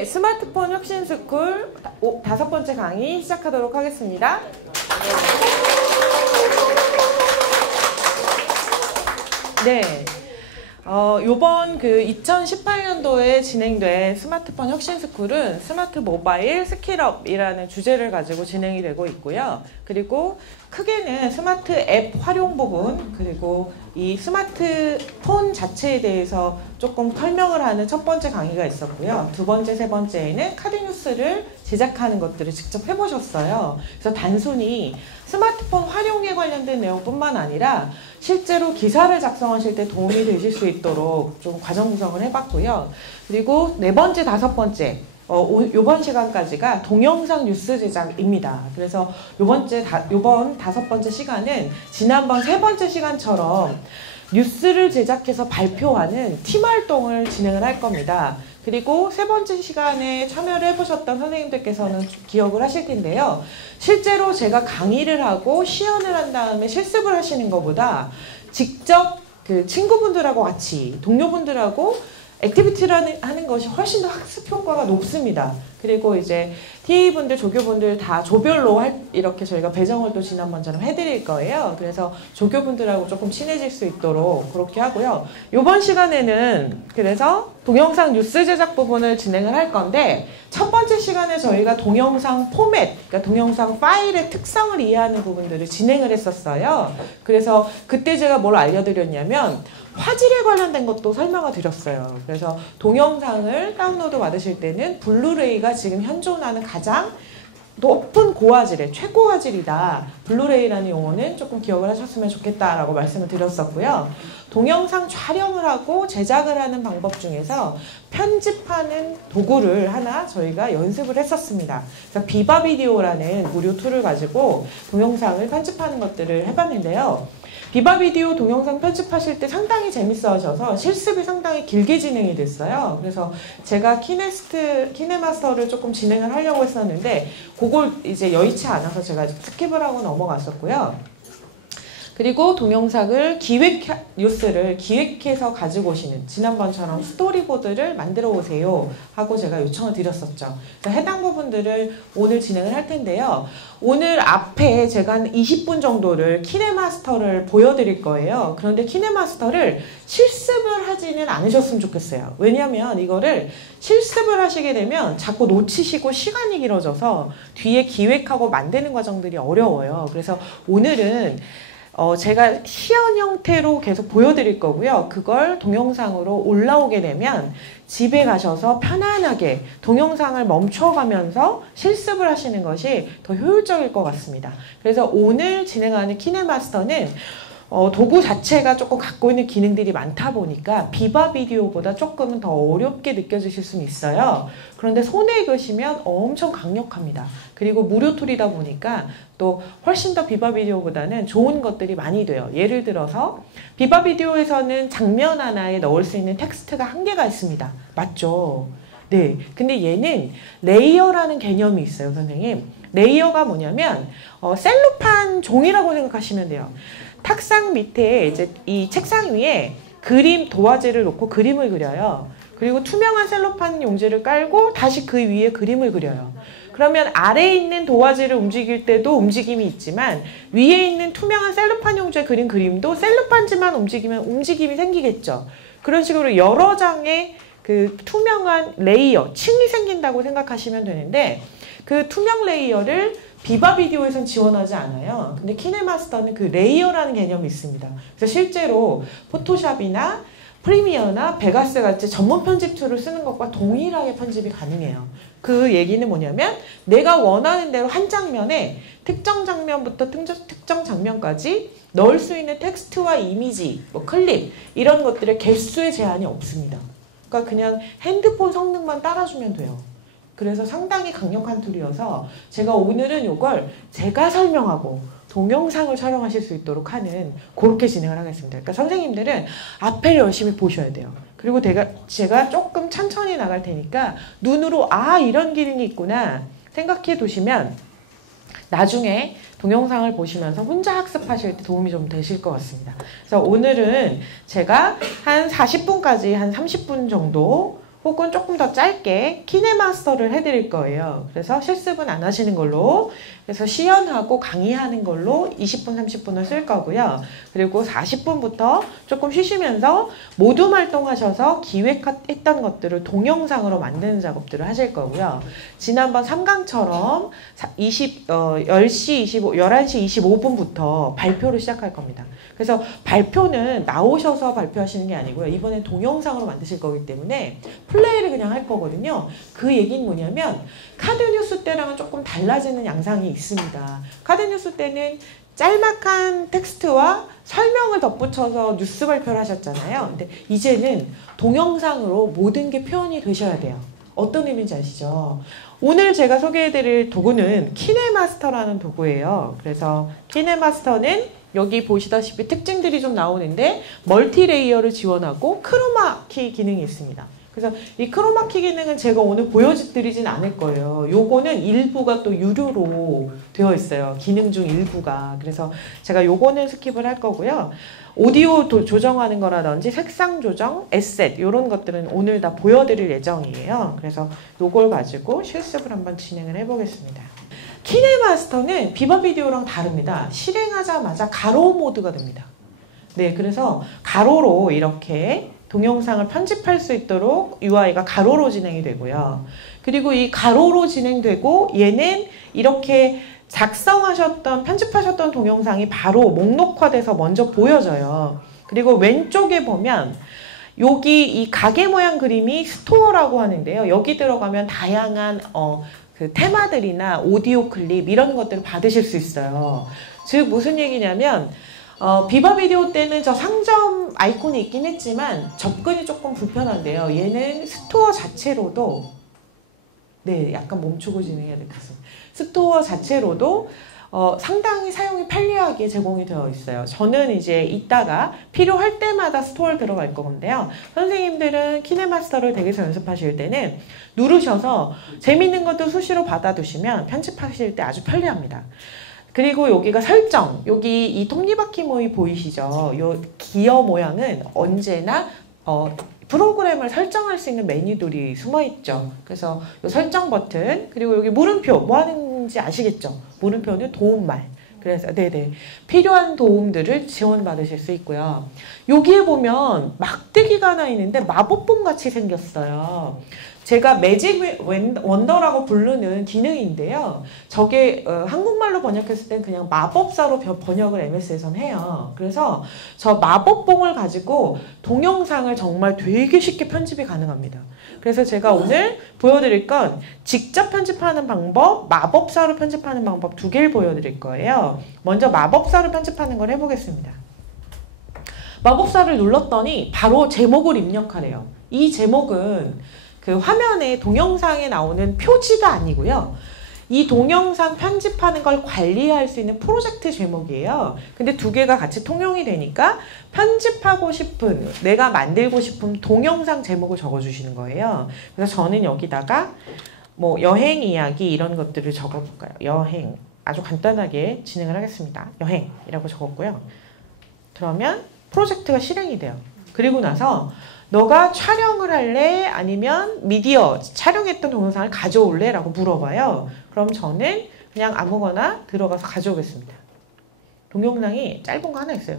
네, 스마트폰 혁신 스쿨 5번째 강의 시작하도록 하겠습니다. 네, 요번 2018년도에 진행된 스마트폰 혁신 스쿨은 스마트 모바일 스킬업이라는 주제를 가지고 진행이 되고 있고요. 그리고 크게는 스마트 앱 활용 부분, 그리고 이 스마트폰 자체에 대해서 조금 설명을 하는 첫 번째 강의가 있었고요. 두 번째, 세 번째에는 카드뉴스를 제작하는 것들을 직접 해보셨어요. 그래서 단순히 스마트폰 활용에 관련된 내용뿐만 아니라 실제로 기사를 작성하실 때 도움이 되실 수 있도록 좀 과정 구성을 해봤고요. 그리고 네 번째, 다섯 번째, 요번 시간까지가 동영상 뉴스 제작입니다. 그래서 요번 다섯 번째 시간은 지난번 세 번째 시간처럼 뉴스를 제작해서 발표하는 팀 활동을 진행을 할 겁니다. 그리고 세 번째 시간에 참여를 해보셨던 선생님들께서는 기억을 하실 텐데요. 실제로 제가 강의를 하고 시연을 한 다음에 실습을 하시는 것보다 직접 그 친구분들하고 같이 동료분들하고 액티비티를 하는 것이 훨씬 더 학습 효과가 높습니다. 그리고 이제 TA분들, 조교분들 다 조별로 이렇게 저희가 배정을 또 지난번처럼 해드릴 거예요. 그래서 조교분들하고 조금 친해질 수 있도록 그렇게 하고요. 이번 시간에는 그래서 동영상 뉴스 제작 부분을 진행을 할 건데, 첫 번째 시간에 저희가 동영상 포맷, 그러니까 동영상 파일의 특성을 이해하는 부분들을 진행을 했었어요. 그래서 그때 제가 뭘 알려드렸냐면 화질에 관련된 것도 설명을 드렸어요. 그래서 동영상을 다운로드 받으실 때는 블루레이가 지금 현존하는 가장 높은 고화질의 최고 화질이다. 블루레이라는 용어는 조금 기억을 하셨으면 좋겠다라고 말씀을 드렸었고요. 동영상 촬영을 하고 제작을 하는 방법 중에서 편집하는 도구를 하나 저희가 연습을 했었습니다. 그래서 비바 비디오라는 무료 툴을 가지고 동영상을 편집하는 것들을 해봤는데요. 비바 비디오 동영상 편집하실 때 상당히 재밌어 하셔서 실습이 상당히 길게 진행이 됐어요. 그래서 제가 키네마스터를 조금 진행을 하려고 했었는데 그걸 이제 여의치 않아서 제가 스킵을 하고 넘어갔었고요. 그리고 동영상을 뉴스를 기획해서 가지고 오시는, 지난번처럼 스토리보드를 만들어 오세요 하고 제가 요청을 드렸었죠. 그래서 해당 부분들을 오늘 진행을 할 텐데요. 오늘 앞에 제가 한 20분 정도를 키네마스터를 보여드릴 거예요. 그런데 키네마스터를 실습을 하지는 않으셨으면 좋겠어요. 왜냐하면 이거를 실습을 하시게 되면 자꾸 놓치시고 시간이 길어져서 뒤에 기획하고 만드는 과정들이 어려워요. 그래서 오늘은 제가 시연 형태로 계속 보여드릴 거고요. 그걸 동영상으로 올라오게 되면 집에 가셔서 편안하게 동영상을 멈춰가면서 실습을 하시는 것이 더 효율적일 것 같습니다. 그래서 오늘 진행하는 키네마스터는 도구 자체가 조금 갖고 있는 기능들이 많다 보니까 비바 비디오보다 조금은 더 어렵게 느껴지실 수는 있어요. 그런데 손에 익으시면 엄청 강력합니다. 그리고 무료 툴이다 보니까 또 훨씬 더 비바 비디오보다는 좋은 것들이 많이 돼요. 예를 들어서 비바 비디오에서는 장면 하나에 넣을 수 있는 텍스트가 한계가 있습니다. 맞죠? 네. 근데 얘는 레이어라는 개념이 있어요, 선생님. 레이어가 뭐냐면 셀로판 종이라고 생각하시면 돼요. 탁상 밑에 이제 이 책상 위에 그림 도화지를 놓고 그림을 그려요. 그리고 투명한 셀로판 용지를 깔고 다시 그 위에 그림을 그려요. 그러면 아래에 있는 도화지를 움직일 때도 움직임이 있지만 위에 있는 투명한 셀로판 용지에 그린 그림도 셀로판지만 움직이면 움직임이 생기겠죠. 그런 식으로 여러 장의 그 투명한 레이어, 층이 생긴다고 생각하시면 되는데, 그 투명 레이어를 비바 비디오에선 지원하지 않아요. 근데 키네마스터는 그 레이어라는 개념이 있습니다. 그래서 실제로 포토샵이나 프리미어나 베가스 같이 전문 편집 툴을 쓰는 것과 동일하게 편집이 가능해요. 그 얘기는 뭐냐면 내가 원하는 대로 한 장면에 특정 장면부터 특정 장면까지 넣을 수 있는 텍스트와 이미지, 클립 이런 것들의 개수의 제한이 없습니다. 그러니까 그냥 핸드폰 성능만 따라주면 돼요. 그래서 상당히 강력한 툴이어서 제가 오늘은 이걸 제가 설명하고 동영상을 촬영하실 수 있도록 하는 그렇게 진행을 하겠습니다. 그러니까 선생님들은 앞을 열심히 보셔야 돼요. 그리고 제가 조금 천천히 나갈 테니까 눈으로 이런 기능이 있구나 생각해 두시면 나중에 동영상을 보시면서 혼자 학습하실 때 도움이 좀 되실 것 같습니다. 그래서 오늘은 제가 한 40분까지 한 30분 정도 혹은 조금 더 짧게 키네마스터를 해드릴 거예요. 그래서 실습은 안 하시는 걸로, 그래서 시연하고 강의하는 걸로 20분, 30분을 쓸 거고요. 그리고 40분부터 조금 쉬시면서 모둠 활동하셔서 기획했던 것들을 동영상으로 만드는 작업들을 하실 거고요. 지난번 3강처럼 11시 25분부터 발표를 시작할 겁니다. 그래서 발표는 나오셔서 발표하시는 게 아니고요. 이번엔 동영상으로 만드실 거기 때문에 플레이를 그냥 할 거거든요. 그 얘기는 뭐냐면 카드뉴스 때랑은 조금 달라지는 양상이 있습니다. 카드뉴스 때는 짤막한 텍스트와 설명을 덧붙여서 뉴스 발표를 하셨잖아요. 근데 이제는 동영상으로 모든 게 표현이 되셔야 돼요. 어떤 의미인지 아시죠? 오늘 제가 소개해드릴 도구는 키네마스터라는 도구예요. 그래서 키네마스터는 여기 보시다시피 특징들이 좀 나오는데 멀티레이어를 지원하고 크로마키 기능이 있습니다. 그래서 이 크로마키 기능은 제가 오늘 보여드리진 않을 거예요. 요거는 일부가 또 유료로 되어 있어요. 기능 중 일부가. 그래서 제가 요거는 스킵을 할 거고요. 오디오 조정하는 거라든지 색상 조정, 에셋 이런 것들은 오늘 다 보여드릴 예정이에요. 그래서 요걸 가지고 실습을 한번 진행을 해보겠습니다. 키네마스터는 비바 비디오랑 다릅니다. 실행하자마자 가로 모드가 됩니다. 네, 그래서 가로로 이렇게 동영상을 편집할 수 있도록 UI가 가로로 진행이 되고요. 그리고 이 가로로 진행되고 얘는 이렇게 작성하셨던, 편집하셨던 동영상이 바로 목록화돼서 먼저 보여져요. 그리고 왼쪽에 보면 여기 이 가게 모양 그림이 스토어라고 하는데요. 여기 들어가면 다양한 그 테마들이나 오디오 클립 이런 것들을 받으실 수 있어요. 즉 무슨 얘기냐면 비바 비디오 때는 저 상점 아이콘이 있긴 했지만 접근이 조금 불편한데요. 얘는 스토어 자체로도 네, 약간 멈추고 진행해야 될 것 같습니다. 스토어 자체로도 상당히 사용이 편리하게 제공이 되어 있어요. 저는 이제 이따가 필요할 때마다 스토어를 들어갈 건데요. 선생님들은 키네마스터를 댁에서 연습하실 때는 누르셔서 재밌는 것도 수시로 받아두시면 편집하실 때 아주 편리합니다. 그리고 여기가 설정, 여기 이 톱니바퀴 모이 보이시죠? 요 기어 모양은 언제나 프로그램을 설정할 수 있는 메뉴들이 숨어있죠. 그래서 요 설정 버튼, 그리고 여기 물음표, 뭐 하는지 아시겠죠? 물음표는 도움말. 그래서 네네 필요한 도움들을 지원받으실 수 있고요. 여기에 보면 막대기가 하나 있는데 마법봉 같이 생겼어요. 제가 매직 원더라고 부르는 기능인데요. 저게 한국말로 번역했을 땐 그냥 마법사로 번역을 MS에선 해요. 그래서 저 마법봉을 가지고 동영상을 정말 되게 쉽게 편집이 가능합니다. 그래서 제가 오늘 보여드릴 건 직접 편집하는 방법, 마법사로 편집하는 방법 두 개를 보여드릴 거예요. 먼저 마법사로 편집하는 걸 해보겠습니다. 마법사를 눌렀더니 바로 제목을 입력하래요. 이 제목은 그 화면에 동영상에 나오는 표지가 아니고요. 이 동영상 편집하는 걸 관리할 수 있는 프로젝트 제목이에요. 근데 두 개가 같이 통용이 되니까 편집하고 싶은, 내가 만들고 싶은 동영상 제목을 적어주시는 거예요. 그래서 저는 여기다가 뭐 여행 이야기 이런 것들을 적어볼까요? 여행. 아주 간단하게 진행을 하겠습니다. 여행이라고 적었고요. 그러면 프로젝트가 실행이 돼요. 그리고 나서 너가 촬영을 할래? 아니면 미디어, 촬영했던 동영상을 가져올래? 라고 물어봐요. 그럼 저는 그냥 아무거나 들어가서 가져오겠습니다. 동영상이 짧은 거 하나 있어요.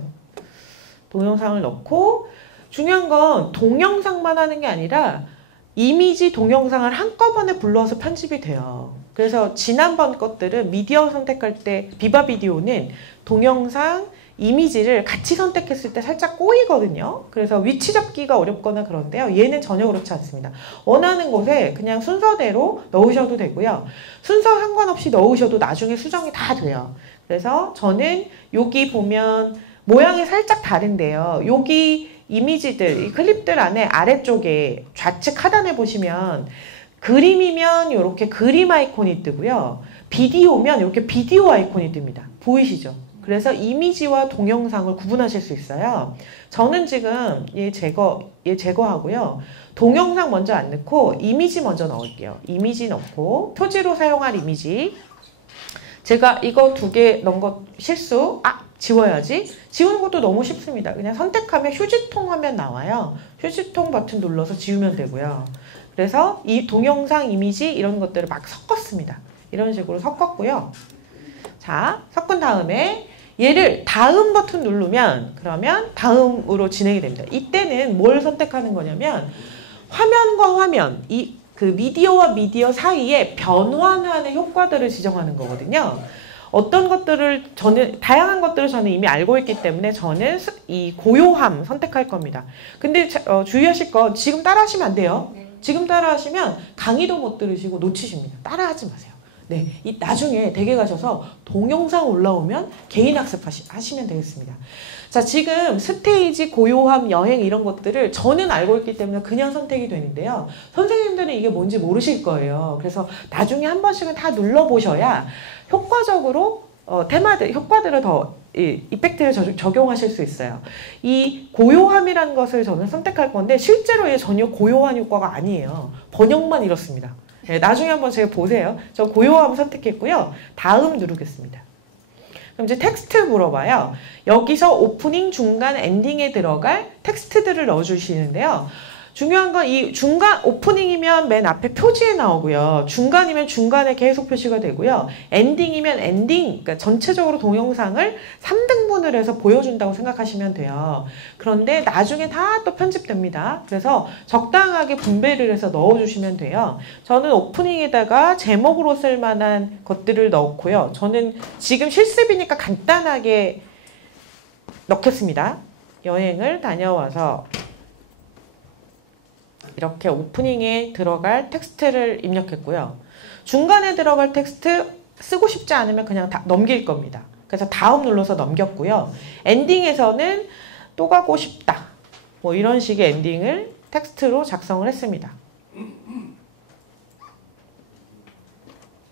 동영상을 넣고 중요한 건 동영상만 하는 게 아니라 이미지 동영상을 한꺼번에 불러서 편집이 돼요. 그래서 지난번 것들은 미디어 선택할 때 비바 비디오는 동영상, 이미지를 같이 선택했을 때 살짝 꼬이거든요. 그래서 위치 잡기가 어렵거나 그런데요. 얘는 전혀 그렇지 않습니다. 원하는 곳에 그냥 순서대로 넣으셔도 되고요. 순서 상관없이 넣으셔도 나중에 수정이 다 돼요. 그래서 저는 여기 보면 모양이 살짝 다른데요. 여기 이미지들, 이 클립들 안에 아래쪽에 좌측 하단에 보시면 그림이면 이렇게 그림 아이콘이 뜨고요. 비디오면 이렇게 비디오 아이콘이 뜹니다. 보이시죠? 그래서 이미지와 동영상을 구분하실 수 있어요. 저는 지금 얘 제거하고요. 동영상 먼저 안 넣고 이미지 먼저 넣을게요. 이미지 넣고 표지로 사용할 이미지. 제가 이거 두 개 넣은 거 실수. 지워야지. 지우는 것도 너무 쉽습니다. 그냥 선택하면 휴지통 화면 나와요. 휴지통 버튼 눌러서 지우면 되고요. 그래서 이 동영상, 이미지 이런 것들을 막 섞었습니다. 이런 식으로 섞었고요. 자, 섞은 다음에 얘를 다음 버튼 누르면 그러면 다음으로 진행이 됩니다. 이때는 뭘 선택하는 거냐면 화면과 화면, 그 미디어와 미디어 사이에 변환하는 효과들을 지정하는 거거든요. 어떤 것들을 다양한 것들을 저는 이미 알고 있기 때문에 저는 이 고요함 선택할 겁니다. 근데 주의하실 건 지금 따라하시면 안 돼요. 지금 따라하시면 강의도 못 들으시고 놓치십니다. 따라하지 마세요. 네, 나중에 댁에 가셔서 동영상 올라오면 개인 학습하시면 되겠습니다. 자, 지금 스테이지, 고요함, 여행 이런 것들을 저는 알고 있기 때문에 그냥 선택이 되는데요. 선생님들은 이게 뭔지 모르실 거예요. 그래서 나중에 한 번씩은 다 눌러보셔야 효과적으로 효과들을 더 이펙트를 적용하실 수 있어요. 이 고요함이라는 것을 저는 선택할 건데 실제로 얘 전혀 고요한 효과가 아니에요. 번역만 이렇습니다. 네, 나중에 한번 제가 보세요. 저 고요함 선택했고요. 다음 누르겠습니다. 그럼 이제 텍스트 물어봐요. 여기서 오프닝, 중간, 엔딩에 들어갈 텍스트들을 넣어주시는데요. 중요한 건 이 중간 오프닝이면 맨 앞에 표지에 나오고요. 중간이면 중간에 계속 표시가 되고요. 엔딩이면 엔딩, 그러니까 전체적으로 동영상을 3등분을 해서 보여준다고 생각하시면 돼요. 그런데 나중에 다 또 편집됩니다. 그래서 적당하게 분배를 해서 넣어주시면 돼요. 저는 오프닝에다가 제목으로 쓸 만한 것들을 넣고요. 저는 지금 실습이니까 간단하게 넣겠습니다. 여행을 다녀와서 이렇게 오프닝에 들어갈 텍스트를 입력했고요. 중간에 들어갈 텍스트 쓰고 싶지 않으면 그냥 다 넘길 겁니다. 그래서 다음 눌러서 넘겼고요. 엔딩에서는 또 가고 싶다. 뭐 이런 식의 엔딩을 텍스트로 작성을 했습니다.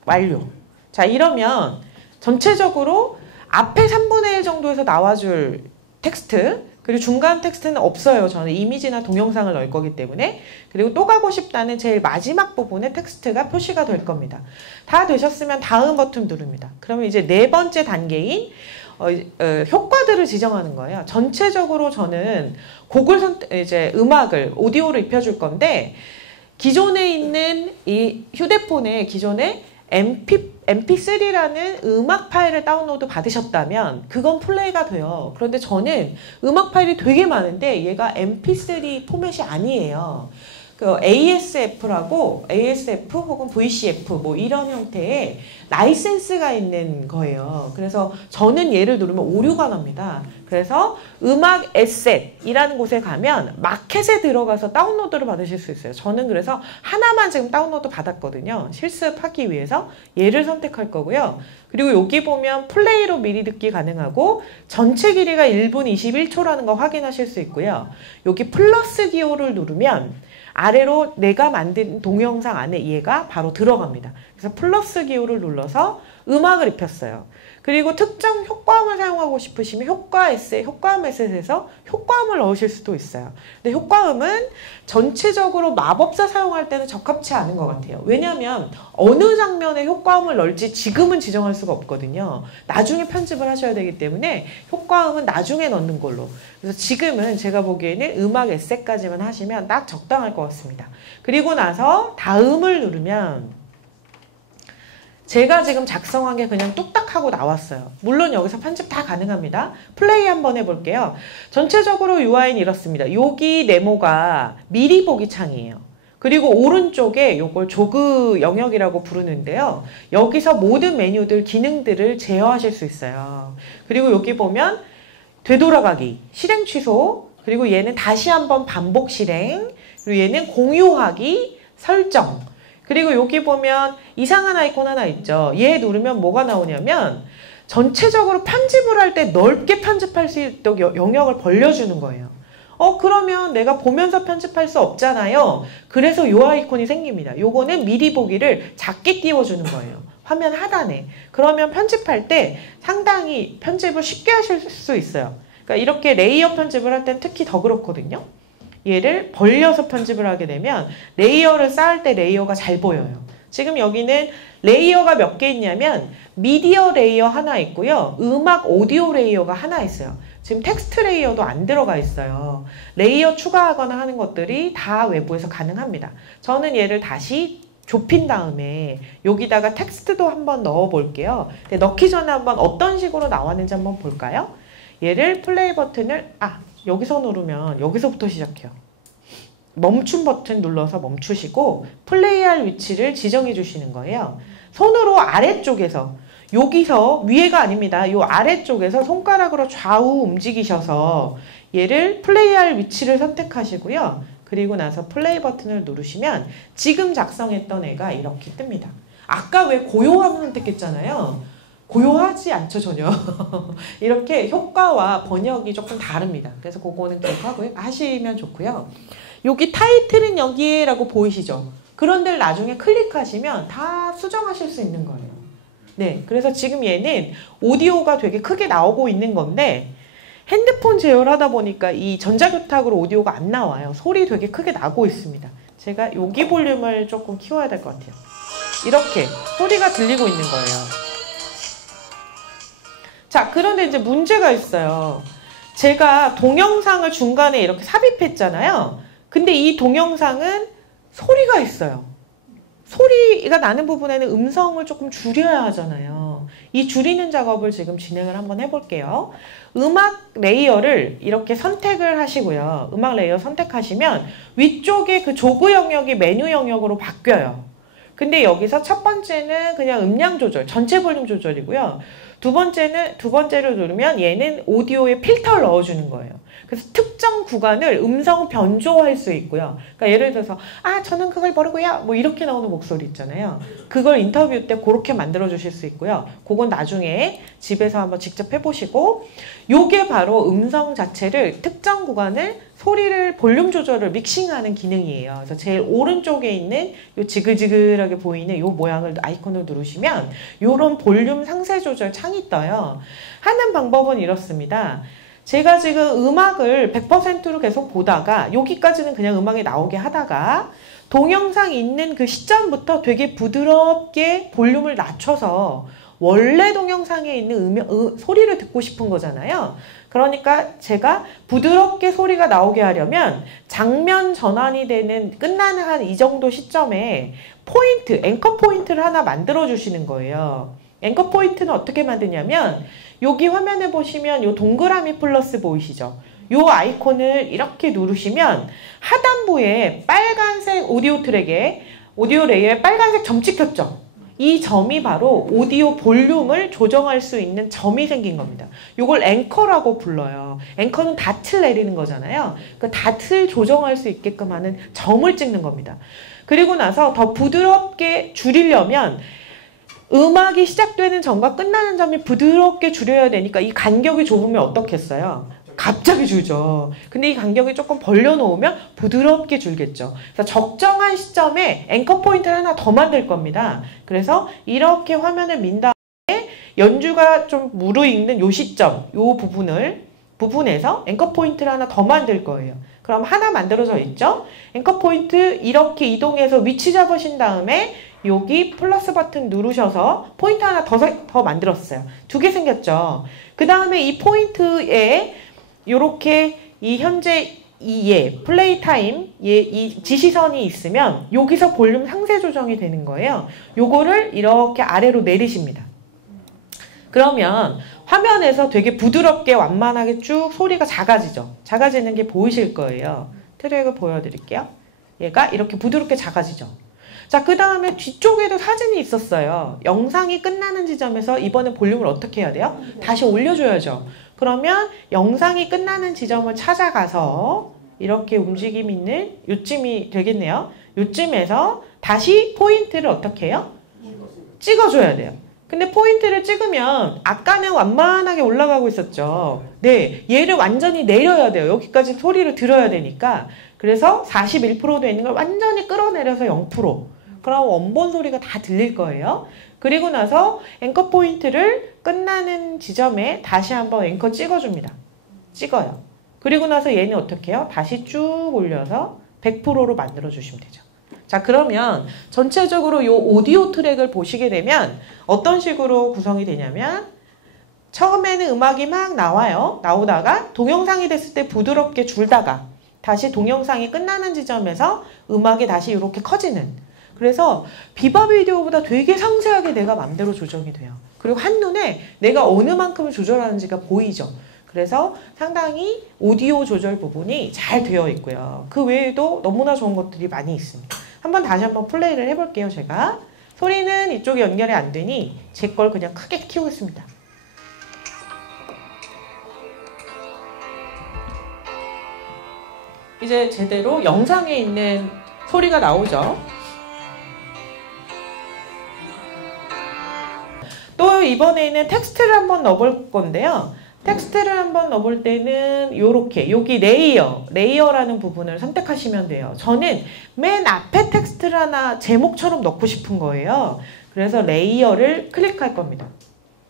완료. 자, 이러면 전체적으로 앞에 3분의 1 정도에서 나와줄 텍스트, 그리고 중간 텍스트는 없어요. 저는 이미지나 동영상을 넣을 거기 때문에. 그리고 또 가고 싶다는 제일 마지막 부분에 텍스트가 표시가 될 겁니다. 다 되셨으면 다음 버튼 누릅니다. 그러면 이제 네 번째 단계인 효과들을 지정하는 거예요. 전체적으로 저는 이제 음악을, 오디오를 입혀줄 건데 기존에 있는 이 휴대폰에 기존에 MP3라는 음악 파일을 다운로드 받으셨다면 그건 플레이가 돼요. 그런데 저는 음악 파일이 되게 많은데 얘가 MP3 포맷이 아니에요. 그 ASF라고 ASF 혹은 VCF 뭐 이런 형태의 라이센스가 있는 거예요. 그래서 저는 얘를 누르면 오류가 납니다. 그래서 음악 에셋이라는 곳에 가면 마켓에 들어가서 다운로드를 받으실 수 있어요. 저는 그래서 하나만 지금 다운로드 받았거든요. 실습하기 위해서 얘를 선택할 거고요. 그리고 여기 보면 플레이로 미리 듣기 가능하고 전체 길이가 1분 21초라는 거 확인하실 수 있고요. 여기 플러스 기호를 누르면 아래로 내가 만든 동영상 안에 얘가 바로 들어갑니다. 그래서 플러스 기호를 눌러서 음악을 입혔어요. 그리고 특정 효과음을 사용하고 싶으시면 효과음 에셋에서 효과음을 넣으실 수도 있어요. 근데 효과음은 전체적으로 마법사 사용할 때는 적합치 않은 것 같아요. 왜냐하면 어느 장면에 효과음을 넣을지 지금은 지정할 수가 없거든요. 나중에 편집을 하셔야 되기 때문에 효과음은 나중에 넣는 걸로. 그래서 지금은 제가 보기에는 음악 에셋까지만 하시면 딱 적당할 것 같습니다. 그리고 나서 다음을 누르면 제가 지금 작성한 게 그냥 뚝딱 하고 나왔어요. 물론 여기서 편집 다 가능합니다. 플레이 한번 해볼게요. 전체적으로 UI는 이렇습니다. 여기 네모가 미리 보기 창이에요. 그리고 오른쪽에 요걸 조그 영역이라고 부르는데요. 여기서 모든 메뉴들, 기능들을 제어하실 수 있어요. 그리고 여기 보면 되돌아가기, 실행 취소, 그리고 얘는 다시 한번 반복 실행, 그리고 얘는 공유하기, 설정, 그리고 여기 보면 이상한 아이콘 하나 있죠. 얘 누르면 뭐가 나오냐면 전체적으로 편집을 할 때 넓게 편집할 수 있도록 영역을 벌려주는 거예요. 그러면 내가 보면서 편집할 수 없잖아요. 그래서 이 아이콘이 생깁니다. 요거는 미리 보기를 작게 띄워주는 거예요. 화면 하단에. 그러면 편집할 때 상당히 편집을 쉽게 하실 수 있어요. 그러니까 이렇게 레이어 편집을 할 때 특히 더 그렇거든요. 얘를 벌려서 편집을 하게 되면 레이어를 쌓을 때 레이어가 잘 보여요. 지금 여기는 레이어가 몇 개 있냐면 미디어 레이어 하나 있고요. 음악 오디오 레이어가 하나 있어요. 지금 텍스트 레이어도 안 들어가 있어요. 레이어 추가하거나 하는 것들이 다 외부에서 가능합니다. 저는 얘를 다시 좁힌 다음에 여기다가 텍스트도 한번 넣어 볼게요. 넣기 전에 한번 어떤 식으로 나왔는지 한번 볼까요? 얘를 플레이 버튼을 여기서 누르면 여기서부터 시작해요. 멈춤 버튼 눌러서 멈추시고 플레이할 위치를 지정해 주시는 거예요. 손으로 아래쪽에서, 여기서 위에가 아닙니다. 이 아래쪽에서 손가락으로 좌우 움직이셔서 얘를 플레이할 위치를 선택하시고요. 그리고 나서 플레이 버튼을 누르시면 지금 작성했던 애가 이렇게 뜹니다. 아까 왜 고요함을 선택했잖아요. 고요하지 않죠, 전혀. 이렇게 효과와 번역이 조금 다릅니다. 그래서 그거는 기억하고 하시면 좋고요. 여기 타이틀은 여기에 라고 보이시죠? 그런 데를 나중에 클릭하시면 다 수정하실 수 있는 거예요. 네, 그래서 지금 얘는 오디오가 되게 크게 나오고 있는 건데 핸드폰 제어하다 보니까 이 전자교탁으로 오디오가 안 나와요. 소리 되게 크게 나고 있습니다. 제가 여기 볼륨을 조금 키워야 될 것 같아요. 이렇게 소리가 들리고 있는 거예요. 자, 그런데 이제 문제가 있어요. 제가 동영상을 중간에 이렇게 삽입했잖아요. 근데 이 동영상은 소리가 있어요. 소리가 나는 부분에는 음성을 조금 줄여야 하잖아요. 이 줄이는 작업을 지금 진행을 한번 해볼게요. 음악 레이어를 이렇게 선택을 하시고요. 음악 레이어 선택하시면 위쪽에 그 조그 영역이 메뉴 영역으로 바뀌어요. 근데 여기서 첫 번째는 그냥 음량 조절, 전체 볼륨 조절이고요. 두 번째로 누르면 얘는 오디오에 필터를 넣어주는 거예요. 그래서 특정 구간을 음성 변조할 수 있고요. 그러니까 예를 들어서 저는 그걸 모르고요. 뭐 이렇게 나오는 목소리 있잖아요. 그걸 인터뷰 때 그렇게 만들어 주실 수 있고요. 그건 나중에 집에서 한번 직접 해보시고 요게 바로 음성 자체를 특정 구간을 소리를 볼륨 조절을 믹싱하는 기능이에요. 그래서 제일 오른쪽에 있는 요 지글지글하게 보이는 요 모양을 아이콘을 누르시면 요런 볼륨 상세 조절 창이 떠요. 하는 방법은 이렇습니다. 제가 지금 음악을 100%로 계속 보다가 여기까지는 그냥 음악이 나오게 하다가 동영상 있는 그 시점부터 되게 부드럽게 볼륨을 낮춰서 원래 동영상에 있는 소리를 듣고 싶은 거잖아요. 그러니까 제가 부드럽게 소리가 나오게 하려면 장면 전환이 되는 끝나는 한 이 정도 시점에 포인트, 앵커 포인트를 하나 만들어 주시는 거예요. 앵커 포인트는 어떻게 만드냐면 여기 화면에 보시면 요 동그라미 플러스 보이시죠? 요 아이콘을 이렇게 누르시면 하단부에 빨간색 오디오 트랙에 오디오 레이어에 빨간색 점 찍혔죠? 이 점이 바로 오디오 볼륨을 조정할 수 있는 점이 생긴 겁니다. 요걸 앵커라고 불러요. 앵커는 닷을 내리는 거잖아요. 그 닷을 조정할 수 있게끔 하는 점을 찍는 겁니다. 그리고 나서 더 부드럽게 줄이려면 음악이 시작되는 점과 끝나는 점이 부드럽게 줄여야 되니까 이 간격이 좁으면 어떻겠어요? 갑자기 줄죠. 근데 이 간격이 조금 벌려놓으면 부드럽게 줄겠죠. 그래서 적정한 시점에 앵커 포인트를 하나 더 만들 겁니다. 그래서 이렇게 화면을 민 다음에 연주가 좀 무르익는 요 시점, 요 부분에서 앵커 포인트를 하나 더 만들 거예요. 그럼 하나 만들어져 있죠? 앵커 포인트 이렇게 이동해서 위치 잡으신 다음에 여기 플러스 버튼 누르셔서 포인트 하나 더 만들었어요. 2개 생겼죠? 그 다음에 이 포인트에 요렇게 이 현재 플레이 타임 이 지시선이 있으면 여기서 볼륨 상세 조정이 되는 거예요. 요거를 이렇게 아래로 내리십니다. 그러면 화면에서 되게 부드럽게 완만하게 쭉 소리가 작아지죠. 작아지는 게 보이실 거예요. 트랙을 보여드릴게요. 얘가 이렇게 부드럽게 작아지죠. 자, 그 다음에 뒤쪽에도 사진이 있었어요. 영상이 끝나는 지점에서 이번에 볼륨을 어떻게 해야 돼요? 다시 올려줘야죠. 그러면 영상이 끝나는 지점을 찾아가서 이렇게 움직임 있는 요쯤이 되겠네요. 요쯤에서 다시 포인트를 어떻게 해요? 찍어줘야 돼요. 근데 포인트를 찍으면 아까는 완만하게 올라가고 있었죠. 네, 얘를 완전히 내려야 돼요. 여기까지 소리를 들어야 되니까. 그래서 41% 돼 있는 걸 완전히 끌어내려서 0%. 그럼 원본 소리가 다 들릴 거예요. 그리고 나서 앵커 포인트를 끝나는 지점에 다시 한번 앵커 찍어줍니다. 찍어요. 그리고 나서 얘는 어떻게 해요? 다시 쭉 올려서 100%로 만들어주시면 되죠. 자, 그러면 전체적으로 이 오디오 트랙을 보시게 되면 어떤 식으로 구성이 되냐면 처음에는 음악이 막 나와요. 나오다가 동영상이 됐을 때 부드럽게 줄다가 다시 동영상이 끝나는 지점에서 음악이 다시 이렇게 커지는. 그래서 비바 비디오보다 되게 상세하게 내가 맘대로 조정이 돼요. 그리고 한눈에 내가 어느 만큼을 조절하는지가 보이죠. 그래서 상당히 오디오 조절 부분이 잘 되어 있고요. 그 외에도 너무나 좋은 것들이 많이 있습니다. 다시 한번 플레이를 해볼게요. 제가 소리는 이쪽에 연결이 안 되니 제 걸 그냥 크게 키우겠습니다. 이제 제대로 영상에 있는 소리가 나오죠. 또 이번에는 텍스트를 한번 넣어볼 건데요. 텍스트를 한번 넣어볼 때는 요렇게 여기 레이어라는 부분을 선택하시면 돼요. 저는 맨 앞에 텍스트를 하나 제목처럼 넣고 싶은 거예요. 그래서 레이어를 클릭할 겁니다.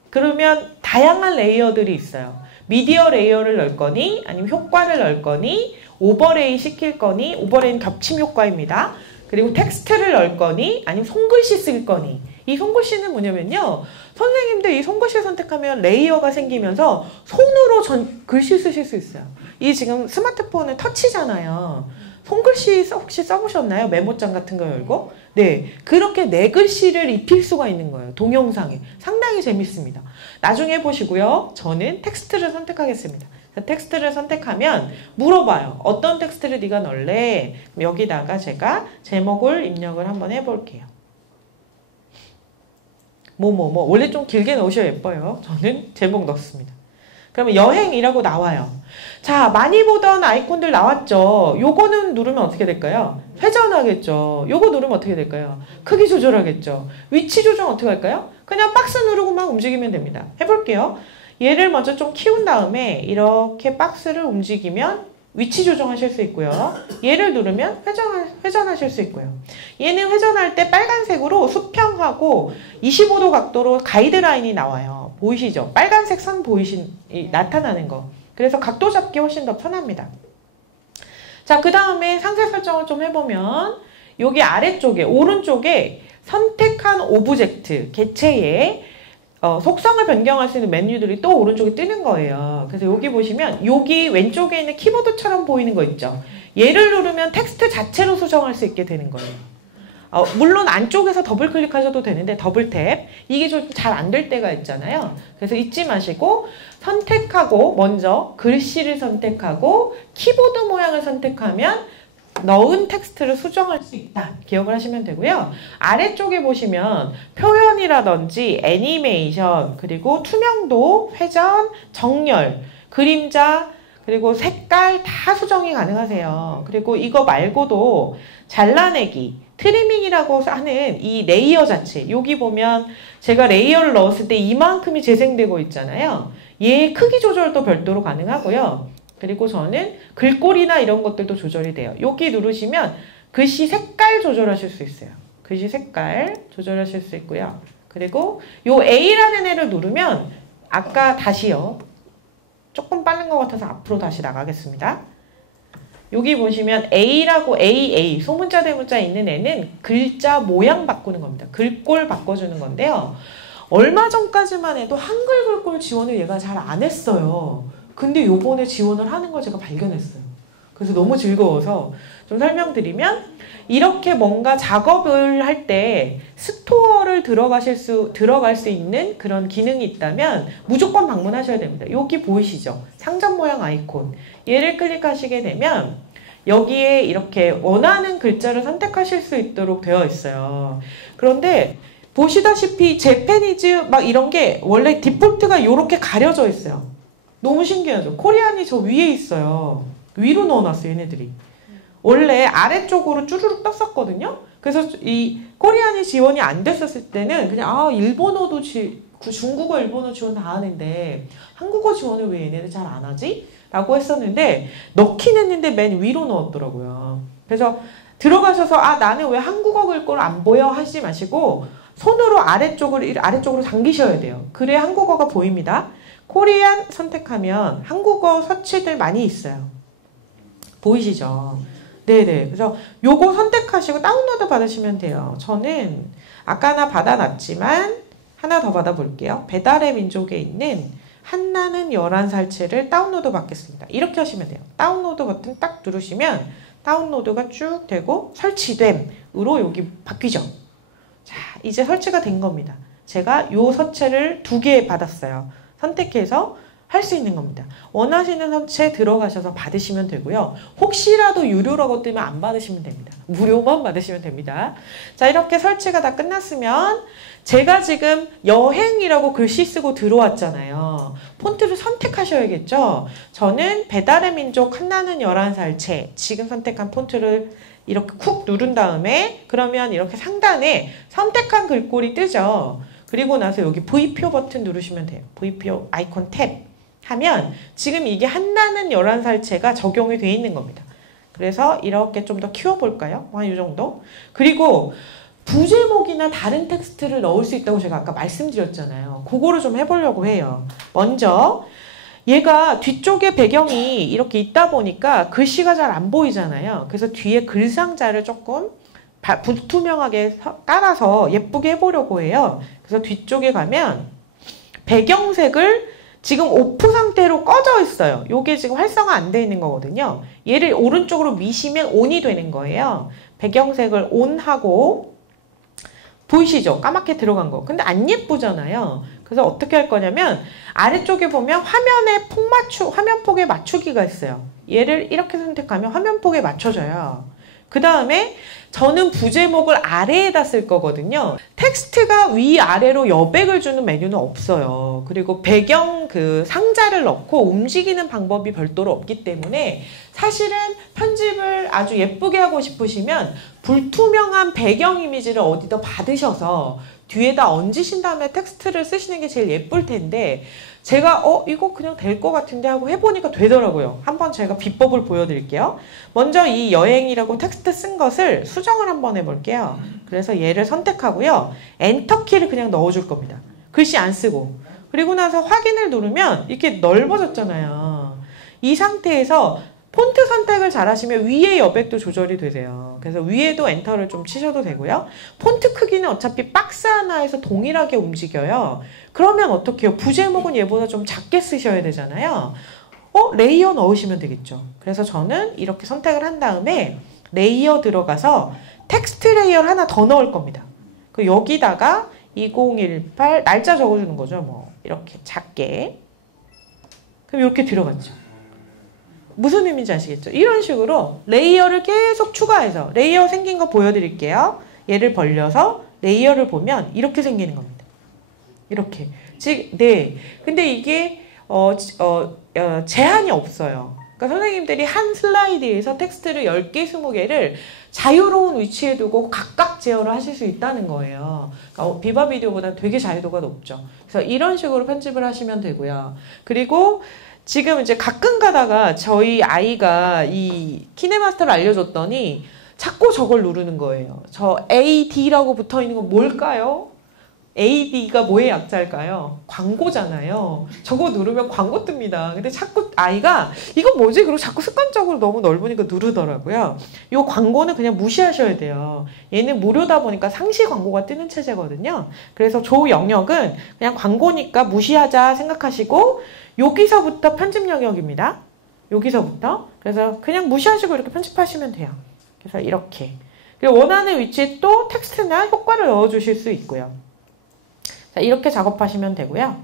그러면 다양한 레이어들이 있어요. 미디어 레이어를 넣을 거니 아니면 효과를 넣을 거니 오버레이 시킬 거니 오버레이는 겹침 효과입니다. 그리고 텍스트를 넣을 거니 아니면 손글씨 쓸 거니. 이 손글씨는 뭐냐면요. 선생님들 이 손글씨 선택하면 레이어가 생기면서 손으로 글씨 쓰실 수 있어요. 이 지금 스마트폰은 터치잖아요. 손글씨 혹시 써보셨나요? 메모장 같은 거 열고? 네, 그렇게 내 글씨를 입힐 수가 있는 거예요. 동영상에. 상당히 재밌습니다. 나중에 보시고요. 저는 텍스트를 선택하겠습니다. 텍스트를 선택하면 물어봐요. 어떤 텍스트를 네가 넣을래? 여기다가 제가 제목을 입력을 한번 해볼게요. 원래 좀 길게 넣으셔야 예뻐요. 저는 제목 넣습니다. 그러면 여행이라고 나와요. 자, 많이 보던 아이콘들 나왔죠. 요거는 누르면 어떻게 될까요? 회전하겠죠. 요거 누르면 어떻게 될까요? 크기 조절하겠죠. 위치 조정 어떻게 할까요? 그냥 박스 누르고 막 움직이면 됩니다. 해볼게요. 얘를 먼저 좀 키운 다음에 이렇게 박스를 움직이면 위치 조정하실 수 있고요. 얘를 누르면 회전하실 수 있고요. 얘는 회전할 때 빨간색으로 수평하고 25도 각도로 가이드라인이 나와요. 보이시죠? 빨간색 선 나타나는 거. 그래서 각도 잡기 훨씬 더 편합니다. 자, 그 다음에 상세 설정을 좀 해보면 여기 아래쪽에 오른쪽에 선택한 오브젝트 개체에 속성을 변경할 수 있는 메뉴들이 또 오른쪽에 뜨는 거예요. 그래서 여기 보시면 여기 왼쪽에 있는 키보드처럼 보이는 거 있죠. 얘를 누르면 텍스트 자체로 수정할 수 있게 되는 거예요. 물론 안쪽에서 더블 클릭하셔도 되는데 더블 탭 이게 좀 잘 안 될 때가 있잖아요. 그래서 잊지 마시고 선택하고 먼저 글씨를 선택하고 키보드 모양을 선택하면 넣은 텍스트를 수정할 수 있다. 기억을 하시면 되고요. 아래쪽에 보시면 표현이라든지 애니메이션, 그리고 투명도, 회전, 정렬, 그림자, 그리고 색깔 다 수정이 가능하세요. 그리고 이거 말고도 잘라내기, 트리밍이라고 하는 이 레이어 자체, 여기 보면 제가 레이어를 넣었을 때 이만큼이 재생되고 있잖아요. 얘 크기 조절도 별도로 가능하고요. 그리고 저는 글꼴이나 이런 것들도 조절이 돼요. 여기 누르시면 글씨 색깔 조절하실 수 있어요. 글씨 색깔 조절하실 수 있고요. 그리고 요 A라는 애를 누르면 아까 다시요. 조금 빠른 것 같아서 앞으로 다시 나가겠습니다. 여기 보시면 A라고 AA 소문자 대문자 있는 애는 글자 모양 바꾸는 겁니다. 글꼴 바꿔주는 건데요. 얼마 전까지만 해도 한글 글꼴 지원을 얘가 잘 안 했어요. 근데 요번에 지원을 하는 걸 제가 발견했어요. 그래서 너무 즐거워서 좀 설명드리면 이렇게 뭔가 작업을 할 때 스토어를 들어갈 수 있는 그런 기능이 있다면 무조건 방문하셔야 됩니다. 여기 보이시죠? 상점 모양 아이콘. 얘를 클릭하시게 되면 여기에 이렇게 원하는 글자를 선택하실 수 있도록 되어 있어요. 그런데 보시다시피 재패니즈 막 이런 게 원래 디폴트가 이렇게 가려져 있어요. 너무 신기하죠? 코리안이 저 위에 있어요. 위로 넣어놨어요, 얘네들이. 원래 아래쪽으로 쭈르륵 떴었거든요? 그래서 이 코리안이 지원이 안 됐었을 때는 그냥 일본어도 중국어, 일본어 지원 다 하는데 한국어 지원을 왜 얘네들 잘 안 하지? 라고 했었는데 넣긴 했는데 맨 위로 넣었더라고요. 그래서 들어가셔서 나는 왜 한국어 글꼴 안 보여? 하지 마시고 손으로 아래쪽으로 당기셔야 돼요. 그래야 한국어가 보입니다. 코리안 선택하면 한국어 서치들 많이 있어요. 보이시죠? 네네. 그래서 요거 선택하시고 다운로드 받으시면 돼요. 저는 아까 하나 받아놨지만 하나 더 받아볼게요. 배달의 민족에 있는 한나는 11살채를 다운로드 받겠습니다. 이렇게 하시면 돼요. 다운로드 버튼 딱 누르시면 다운로드가 쭉 되고 설치됨으로 여기 바뀌죠. 자, 이제 설치가 된 겁니다. 제가 요 서체를 2개 받았어요. 선택해서 할 수 있는 겁니다. 원하시는 서체 들어가셔서 받으시면 되고요. 혹시라도 유료라고 뜨면 안 받으시면 됩니다. 무료만 받으시면 됩니다. 자, 이렇게 설치가 다 끝났으면 제가 지금 여행이라고 글씨 쓰고 들어왔잖아요. 폰트를 선택하셔야겠죠. 저는 배달의 민족 한나는 11살채 지금 선택한 폰트를 이렇게 쿡 누른 다음에 그러면 이렇게 상단에 선택한 글꼴이 뜨죠. 그리고 나서 여기 V표 버튼 누르시면 돼요. V표 아이콘 탭 하면 지금 이게 한나는 11살채가 적용이 되어 있는 겁니다. 그래서 이렇게 좀 더 키워볼까요? 한 이 정도. 그리고 부제목이나 다른 텍스트를 넣을 수 있다고 제가 아까 말씀드렸잖아요. 그거를 좀 해보려고 해요. 먼저 얘가 뒤쪽에 배경이 이렇게 있다 보니까 글씨가 잘 안 보이잖아요. 그래서 뒤에 글상자를 조금 불투명하게 깔아서 예쁘게 해보려고 해요. 그래서 뒤쪽에 가면 배경색을 지금 오프 상태로 꺼져 있어요. 이게 지금 활성화 안 돼 있는 거거든요. 얘를 오른쪽으로 미시면 온이 되는 거예요. 배경색을 온하고 보이시죠? 까맣게 들어간 거. 근데 안 예쁘잖아요. 그래서 어떻게 할 거냐면 아래쪽에 보면 화면 폭에 맞추기가 있어요. 얘를 이렇게 선택하면 화면 폭에 맞춰져요. 그 다음에 저는 부제목을 아래에다 쓸 거거든요. 텍스트가 위아래로 여백을 주는 메뉴는 없어요. 그리고 배경 그 상자를 넣고 움직이는 방법이 별도로 없기 때문에 사실은 편집을 아주 예쁘게 하고 싶으시면 불투명한 배경 이미지를 어디다 받으셔서 뒤에다 얹으신 다음에 텍스트를 쓰시는 게 제일 예쁠 텐데 제가 이거 그냥 될 것 같은데 하고 해보니까 되더라고요. 한번 제가 비법을 보여드릴게요. 먼저 이 여행이라고 텍스트 쓴 것을 수정을 한번 해볼게요. 그래서 얘를 선택하고요. 엔터키를 그냥 넣어줄 겁니다. 글씨 안 쓰고. 그리고 나서 확인을 누르면 이렇게 넓어졌잖아요. 이 상태에서 폰트 선택을 잘 하시면 위에 여백도 조절이 되세요. 그래서 위에도 엔터를 좀 치셔도 되고요. 폰트 크기는 어차피 박스 하나에서 동일하게 움직여요. 그러면 어떻게 해요? 부제목은 얘보다 좀 작게 쓰셔야 되잖아요. 레이어 넣으시면 되겠죠. 그래서 저는 이렇게 선택을 한 다음에 레이어 들어가서 텍스트 레이어를 하나 더 넣을 겁니다. 여기다가 2018 날짜 적어주는 거죠. 뭐 이렇게 작게. 그럼 이렇게 들어갔죠. 무슨 의미인지 아시겠죠? 이런 식으로 레이어를 계속 추가해서 레이어 생긴 거 보여드릴게요. 얘를 벌려서 레이어를 보면 이렇게 생기는 겁니다. 이렇게. 네. 근데 이게 제한이 없어요. 그러니까 선생님들이 한 슬라이드에서 텍스트를 10개, 20개를 자유로운 위치에 두고 각각 제어를 하실 수 있다는 거예요. 그러니까 비바 비디오보다 되게 자유도가 높죠. 그래서 이런 식으로 편집을 하시면 되고요. 그리고 지금 이제 가끔 가다가 저희 아이가 이 키네마스터를 알려줬더니 자꾸 저걸 누르는 거예요. 저 AD라고 붙어 있는 건 뭘까요? AD가 뭐의 약자일까요? 광고잖아요. 저거 누르면 광고 뜹니다. 근데 자꾸 아이가 이거 뭐지? 그리고 자꾸 습관적으로 너무 넓으니까 누르더라고요. 이 광고는 그냥 무시하셔야 돼요. 얘는 무료다 보니까 상시 광고가 뜨는 체제거든요. 그래서 저 영역은 그냥 광고니까 무시하자 생각하시고 여기서부터 편집 영역입니다. 여기서부터. 그래서 그냥 무시하시고 이렇게 편집하시면 돼요. 그래서 이렇게. 그리고 원하는 위치에 또 텍스트나 효과를 넣어주실 수 있고요. 자, 이렇게 작업하시면 되고요.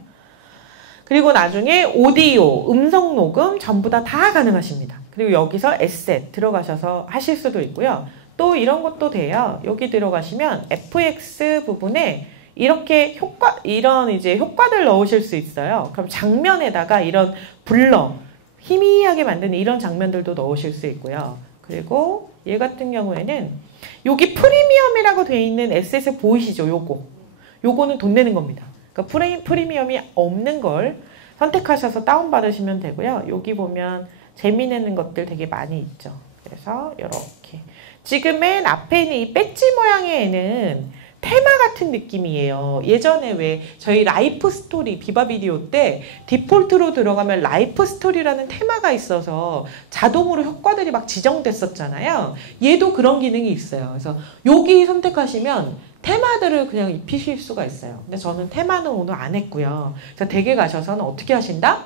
그리고 나중에 오디오, 음성 녹음 전부 다 가능하십니다. 그리고 여기서 에셋 들어가셔서 하실 수도 있고요. 또 이런 것도 돼요. 여기 들어가시면 FX 부분에 이렇게 이런 이제 효과들 넣으실 수 있어요. 그럼 장면에다가 이런 블러, 희미하게 만드는 이런 장면들도 넣으실 수 있고요. 그리고 얘 같은 경우에는 여기 프리미엄이라고 되어 있는 에셋 보이시죠? 요거는 돈 내는 겁니다. 그러니까 프리미엄이 없는 걸 선택하셔서 다운받으시면 되고요. 여기 보면 재미내는 것들 되게 많이 있죠. 그래서 이렇게 지금 맨 앞에 있는 이 배지 모양의 애는 테마 같은 느낌이에요. 예전에 왜 저희 라이프 스토리 비바 비디오 때 디폴트로 들어가면 라이프 스토리라는 테마가 있어서 자동으로 효과들이 막 지정됐었잖아요. 얘도 그런 기능이 있어요. 그래서 여기 선택하시면 테마들을 그냥 입히실 수가 있어요. 근데 저는 테마는 오늘 안 했고요. 그래서 댁에 가셔서는 어떻게 하신다?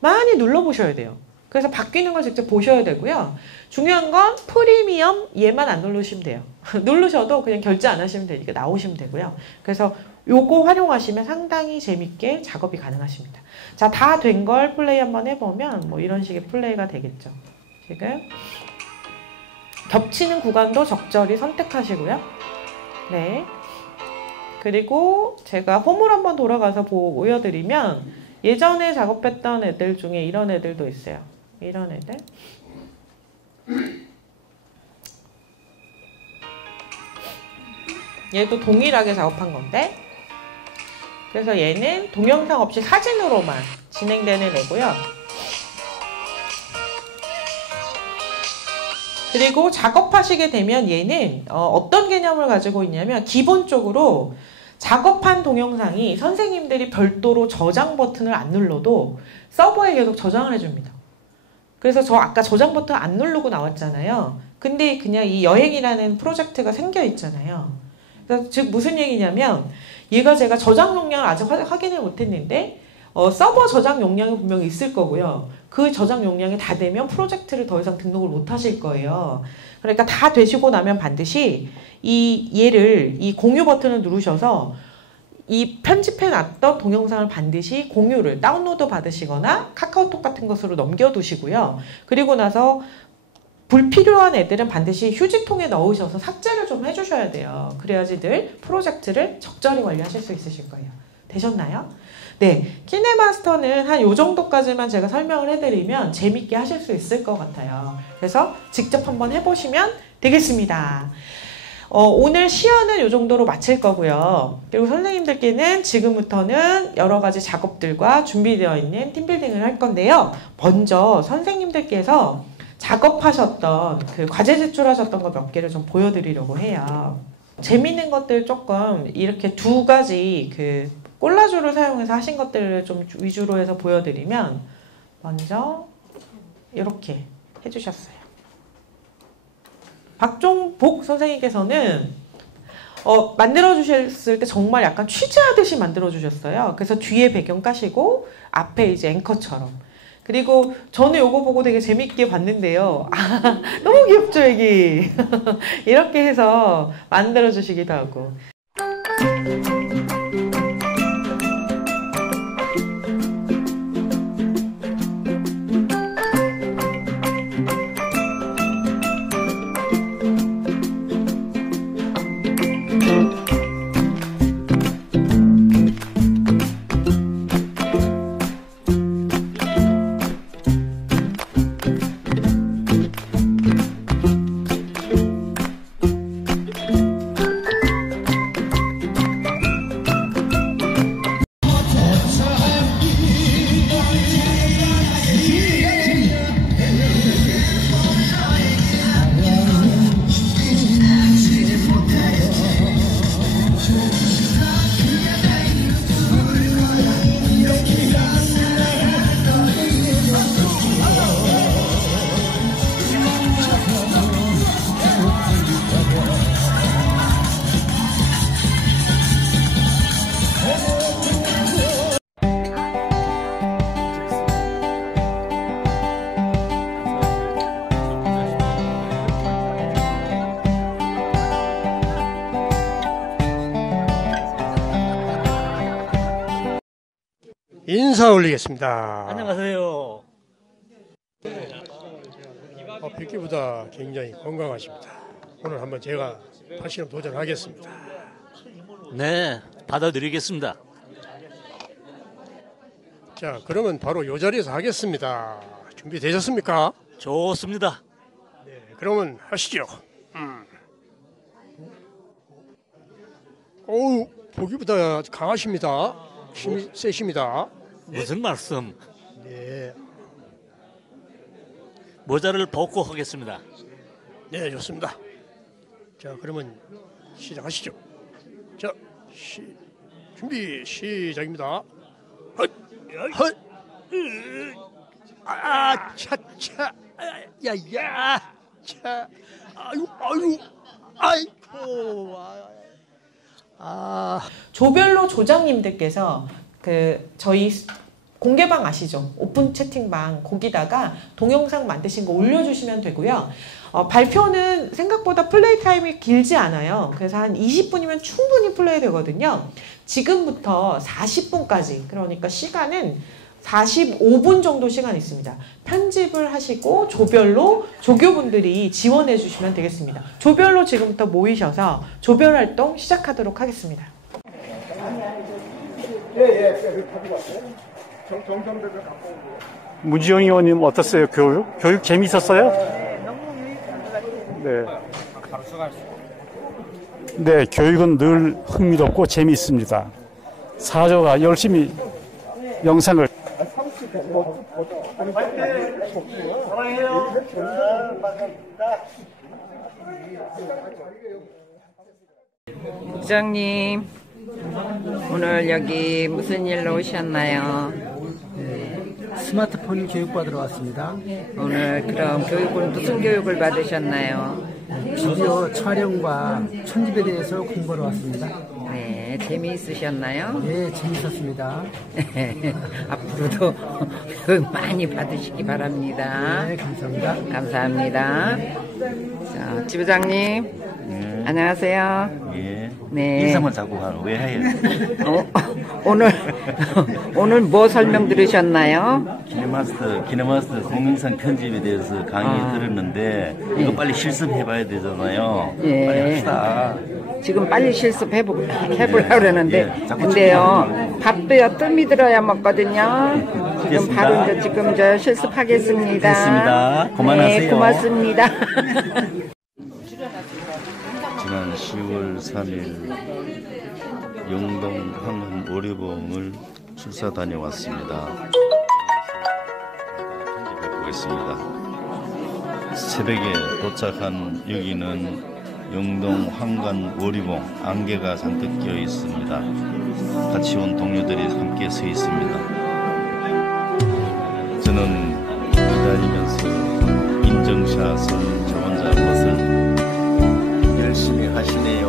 많이 눌러보셔야 돼요. 그래서 바뀌는 걸 직접 보셔야 되고요. 중요한 건 프리미엄 얘만 안 누르시면 돼요. 누르셔도 그냥 결제 안 하시면 되니까 나오시면 되고요. 그래서 요거 활용하시면 상당히 재밌게 작업이 가능하십니다. 자, 다 된 걸 플레이 한번 해보면 뭐 이런 식의 플레이가 되겠죠. 지금 겹치는 구간도 적절히 선택하시고요. 네. 그리고 제가 홈을 한번 돌아가서 보여드리면 예전에 작업했던 애들 중에 이런 애들도 있어요. 이런 애들. 얘도 동일하게 작업한 건데, 그래서 얘는 동영상 없이 사진으로만 진행되는 애고요. 그리고 작업하시게 되면 얘는 어떤 개념을 가지고 있냐면 기본적으로 작업한 동영상이 선생님들이 별도로 저장 버튼을 안 눌러도 서버에 계속 저장을 해줍니다. 그래서 저 아까 저장 버튼 안 누르고 나왔잖아요. 근데 그냥 이 여행이라는 프로젝트가 생겨 있잖아요. 그래서 즉 무슨 얘기냐면 얘가 제가 저장 용량을 아직 확인을 못했는데 서버 저장 용량이 분명히 있을 거고요. 그 저장 용량이 다 되면 프로젝트를 더 이상 등록을 못 하실 거예요. 그러니까 다 되시고 나면 반드시 이 공유 버튼을 누르셔서 이 편집해놨던 동영상을 반드시 공유를 다운로드 받으시거나 카카오톡 같은 것으로 넘겨두시고요. 그리고 나서 불필요한 애들은 반드시 휴지통에 넣으셔서 삭제를 좀 해주셔야 돼요. 그래야지 늘 프로젝트를 적절히 관리하실 수 있으실 거예요. 되셨나요? 네, 키네마스터는 한 요 정도까지만 제가 설명을 해드리면 재밌게 하실 수 있을 것 같아요. 그래서 직접 한번 해보시면 되겠습니다. 오늘 시연은 이 정도로 마칠 거고요. 그리고 선생님들께는 지금부터는 여러 가지 작업들과 준비되어 있는 팀빌딩을 할 건데요. 먼저 선생님들께서 작업하셨던 그 과제 제출하셨던 거 몇 개를 좀 보여드리려고 해요. 재밌는 것들 조금 이렇게 두 가지 그 콜라주를 사용해서 하신 것들을 좀 위주로 해서 보여드리면 먼저 이렇게 해주셨어요. 박종복 선생님께서는 만들어 주셨을 때 정말 약간 취재하듯이 만들어 주셨어요. 그래서 뒤에 배경 까시고 앞에 이제 앵커처럼. 그리고 저는 요거 보고 되게 재밌게 봤는데요. 아, 너무 귀엽죠, 여기. 이렇게 해서 만들어 주시기도 하고. 인사 올리겠습니다. 안녕하세요. 뵙기보다 굉장히 건강하십니다. 오늘 한번 제가 팔씨름 도전하겠습니다. 네, 받아드리겠습니다. 자, 그러면 바로 이 자리에서 하겠습니다. 준비되셨습니까? 좋습니다. 네, 그러면 하시죠. 어우, 보기보다 강하십니다. 힘이 세십니다. 무슨 말씀? 네, 모자를 벗고 하겠습니다. 네, 좋습니다. 자, 그러면 시작하시죠. 자, 준비 시작입니다. 헛, 헛, 차차, 야야, 차, 아유, 아이고, 조별로 조장님들께서 저희 공개방 아시죠? 오픈 채팅방 거기다가 동영상 만드신 거 올려주시면 되고요. 발표는 생각보다 플레이 타임이 길지 않아요. 그래서 한 20분이면 충분히 플레이 되거든요. 지금부터 40분까지, 그러니까 시간은 45분 정도 시간 있습니다. 편집을 하시고 조별로 조교분들이 지원해 주시면 되겠습니다. 조별로 지금부터 모이셔서 조별 활동 시작하도록 하겠습니다. 문지영 의원님 어땠어요? 교육 재미있었어요? 네, 너무 유익한 것 같아요. 네, 교육은 늘 흥미롭고 재미있습니다. 사조가 열심히 영상을 부장님, 오늘 여기 무슨 일로 오셨나요? 스마트폰 교육받으러 왔습니다. 오늘 그럼 무슨 교육을 받으셨나요? 비디오 촬영과 편집에 대해서 공부하러 왔습니다. 네, 재미있으셨나요? 네, 재밌었습니다. 앞으로도 교육 많이 받으시기 바랍니다. 네, 감사합니다. 감사합니다. 자, 지부장님. 예. 안녕하세요. 예. 네. 인사만 자꾸 하는 왜 해요? 오늘 뭐 설명 들으셨나요? 키네마스터 동영상 편집에 대해서 강의 들었는데 이거 빨리 실습해봐야 되잖아요. 예. 빨리 합시다. 지금 빨리 실습해보려고 그러는데 예, 자꾸 근데요 밥도요 뜸이 들어야 먹거든요. 지금 됐습니다. 바로 지금 실습하겠습니다. 됐습니다. 그만하세요. 네, 고맙습니다. 지난 10월 3일 영동 황은 오류봉을 출사 다녀왔습니다. 편집해 보겠습니다. 새벽에 도착한 여기는 영동 황간 오류봉, 안개가 잔뜩 끼어 있습니다. 같이 온 동료들이 함께 서 있습니다. 저는 기다리면서 인증샷을 저 혼자 벗을 열심히 하시네요.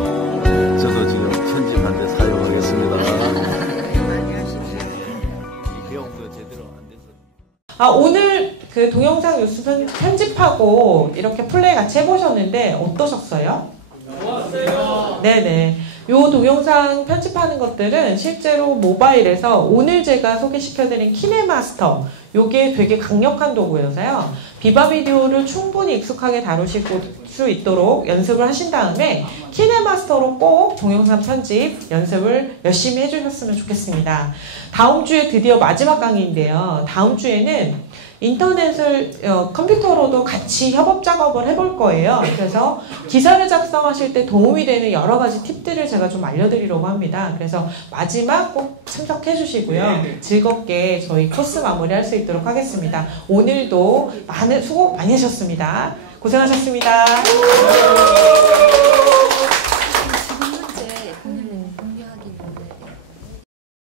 저도 지금 편집하는데 사용하겠습니다. 배움도 제대로 안 돼서. 오늘 그 동영상 뉴스 편집하고 이렇게 플레이 같이 해보셨는데 어떠셨어요? 좋았어요. 네네. 요 동영상 편집하는 것들은 실제로 모바일에서 오늘 제가 소개시켜드린 키네마스터, 요게 되게 강력한 도구여서요. 비바 비디오를 충분히 익숙하게 다루실 수 있도록 연습을 하신 다음에 키네마스터로 꼭 동영상 편집 연습을 열심히 해주셨으면 좋겠습니다. 다음 주에 드디어 마지막 강의인데요. 다음 주에는 인터넷을 컴퓨터로도 같이 협업 작업을 해볼 거예요. 그래서 기사를 작성하실 때 도움이 되는 여러 가지 팁들을 제가 좀 알려드리려고 합니다. 그래서 마지막 꼭 참석해 주시고요. 즐겁게 저희 코스 마무리할 수 있도록 하겠습니다. 오늘도 수고 많이 하셨습니다. 고생하셨습니다.